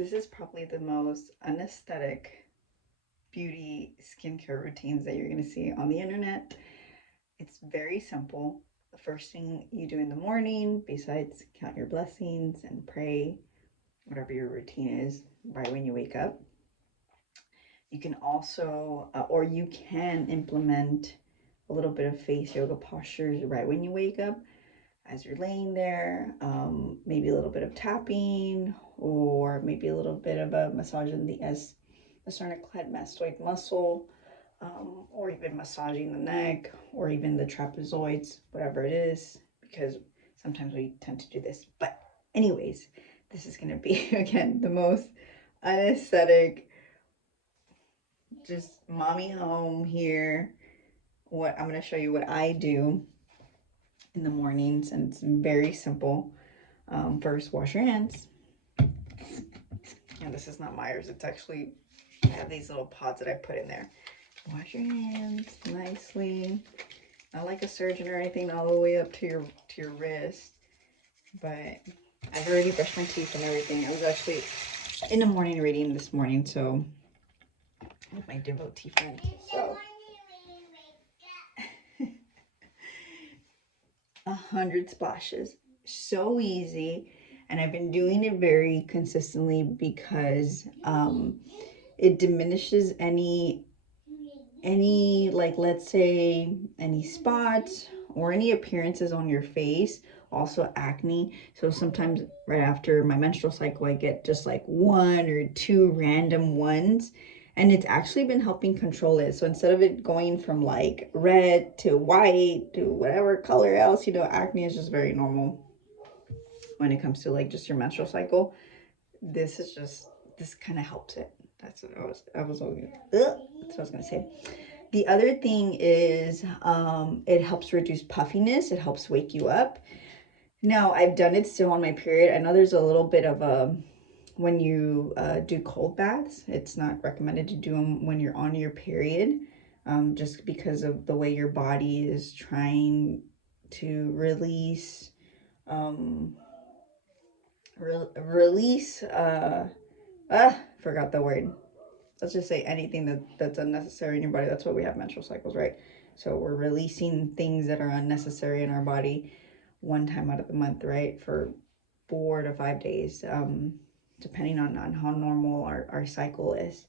this is probably the most unaesthetic beauty skincare routines that you're going to see on the internet. It's very simple. The first thing you do in the morning, besides count your blessings and pray, whatever your routine is, right when you wake up, you can also, or you can implement a little bit of face yoga postures right when you wake up as you're laying there. Maybe a little bit of tapping, or maybe a little bit of a massage in the sternocleidomastoid muscle, or even massaging the neck, or even the trapezoids, whatever it is, because sometimes we tend to do this. But anyways, this is going to be, again, the most unaesthetic, just mommy home here. What I'm going to show you what I do in the mornings, and it's very simple. First, wash your hands. And this is not Myers. It's actually, I have these little pods that I put in there. Wash your hands nicely. Not like a surgeon or anything, all the way up to your wrist. But I've already brushed my teeth and everything. I was actually in the morning reading this morning, so with my devotee friend. So 100 splashes. So easy. And I've been doing it very consistently because it diminishes any, like, let's say, any spots or any appearances on your face, also acne. So sometimes right after my menstrual cycle, I get just like 1 or 2 random ones, and it's actually been helping control it. So instead of it going from like red to white to whatever color else, acne is just very normal when it comes to like just your menstrual cycle. This kind of helps it. That's what that's what I was gonna say. The other thing is, it helps reduce puffiness. It helps wake you up. Now, I've done it still on my period. I know there's a little bit of a, when you do cold baths, it's not recommended to do them when you're on your period, just because of the way your body is trying to release, release, forgot the word. Let's just say anything that's unnecessary in your body. That's why we have menstrual cycles, right? So we're releasing things that are unnecessary in our body one time out of the month, right? For 4 to 5 days, depending on how normal our cycle is.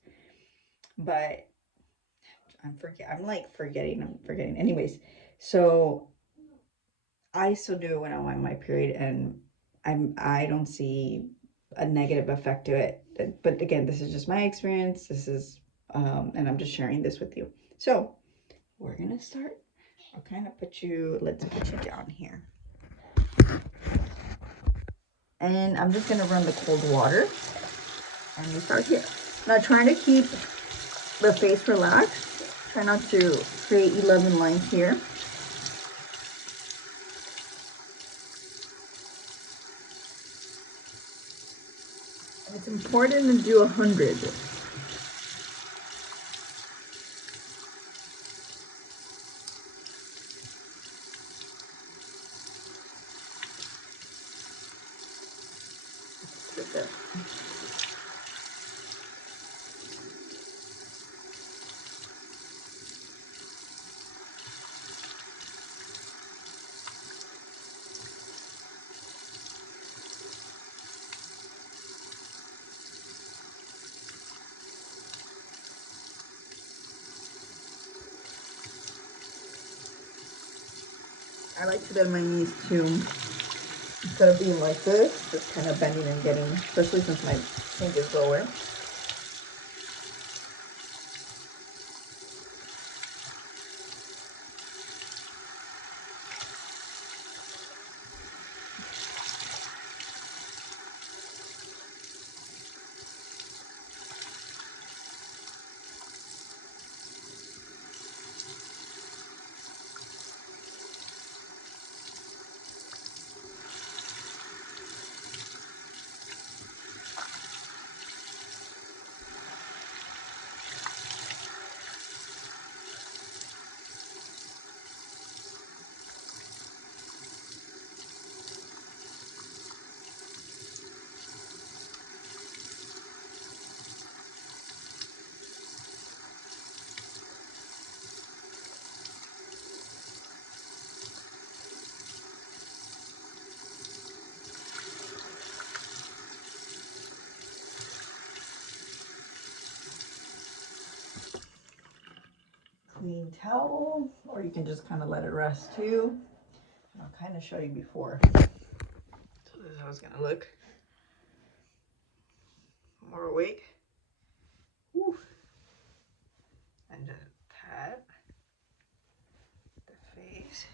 But I'm forgetting. Anyways, so I still do it when I'm on my period, and I don't see a negative effect to it. But again, this is just my experience. This is and I'm just sharing this with you. So we're gonna start. I'll kind of let's put you down here. And I'm just gonna run the cold water. And we start here. Now trying to keep the face relaxed. Try not to create 11 lines here. And it's important to do 100. I like to bend my knees too. Instead of being like this, just kind of bending and getting, especially since my sink is lower. clean towel, or you can just kind of let it rest too. And I'll kind of show you before. So this is how it's gonna look. More awake. Woo. And just pat the face.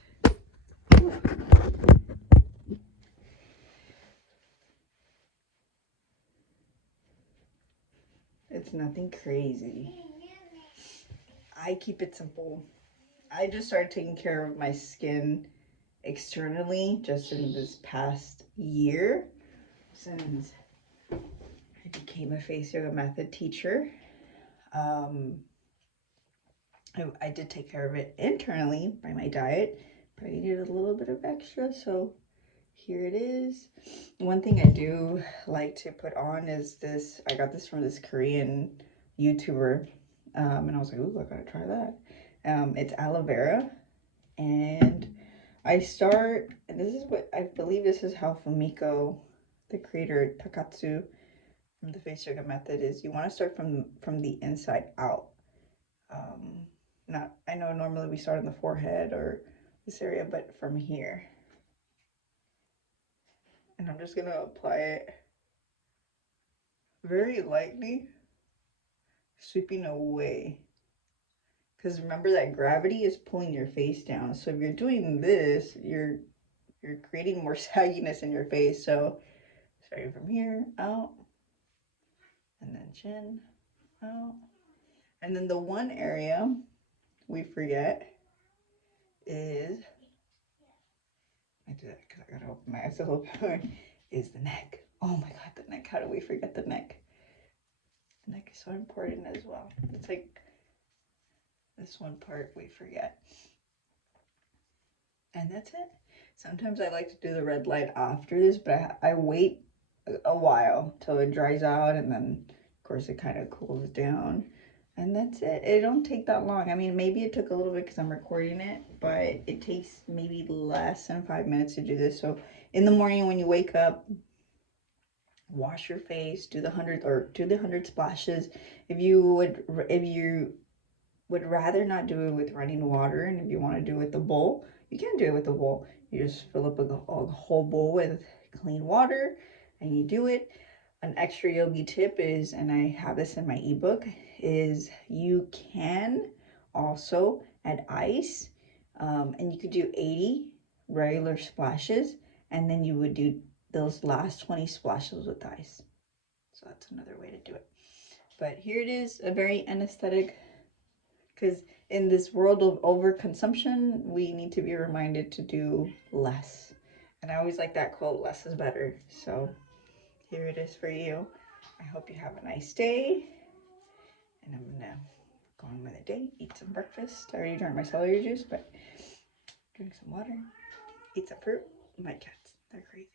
It's nothing crazy. I keep it simple. I just started taking care of my skin externally just in this past year since I became a face yoga method teacher. I did take care of it internally by my diet, but I needed a little bit of extra, so here it is. One thing I do like to put on is this. I got this from this Korean YouTuber, and I was like, ooh, I gotta try that. It's aloe vera, and I start, and this is what, I believe this is how Fumiko, the creator, Takatsu, from the face yoga method is, you want to start from the inside out. Not, I know normally we start on the forehead or this area, but from here. And I'm just going to apply it very lightly, sweeping away. Because remember that gravity is pulling your face down. So if you're doing this, you're creating more sagginess in your face. So starting from here, out, and then chin, out. And then the one area we forget is, I do that because I gotta open my eyes a little bit more, is the neck. Oh my god, the neck. How do we forget the neck? The neck is so important as well. It's like this one part we forget. And that's it. Sometimes I like to do the red light after this, but I wait a while till it dries out, and then of course it kind of cools down. And that's it. It don't take that long. I mean, maybe it took a little bit because I'm recording it, but it takes maybe less than 5 minutes to do this. So in the morning when you wake up, wash your face, do the 100 splashes. If you would rather not do it with running water, and if you want to do it with a bowl, you can do it with a bowl. You just fill up a whole bowl with clean water and you do it. An extra yogi tip is, and I have this in my ebook, is you can also add ice, and you could do 80 regular splashes, and then you would do those last 20 splashes with ice. So that's another way to do it. But here it is, a very anesthetic, because in this world of overconsumption, we need to be reminded to do less. And I always like that quote, less is better. So here it is for you. I hope you have a nice day. And I'm gonna go on with the day, eat some breakfast. I already drank my celery juice, but drink some water, eat some fruit. My cats, they're crazy.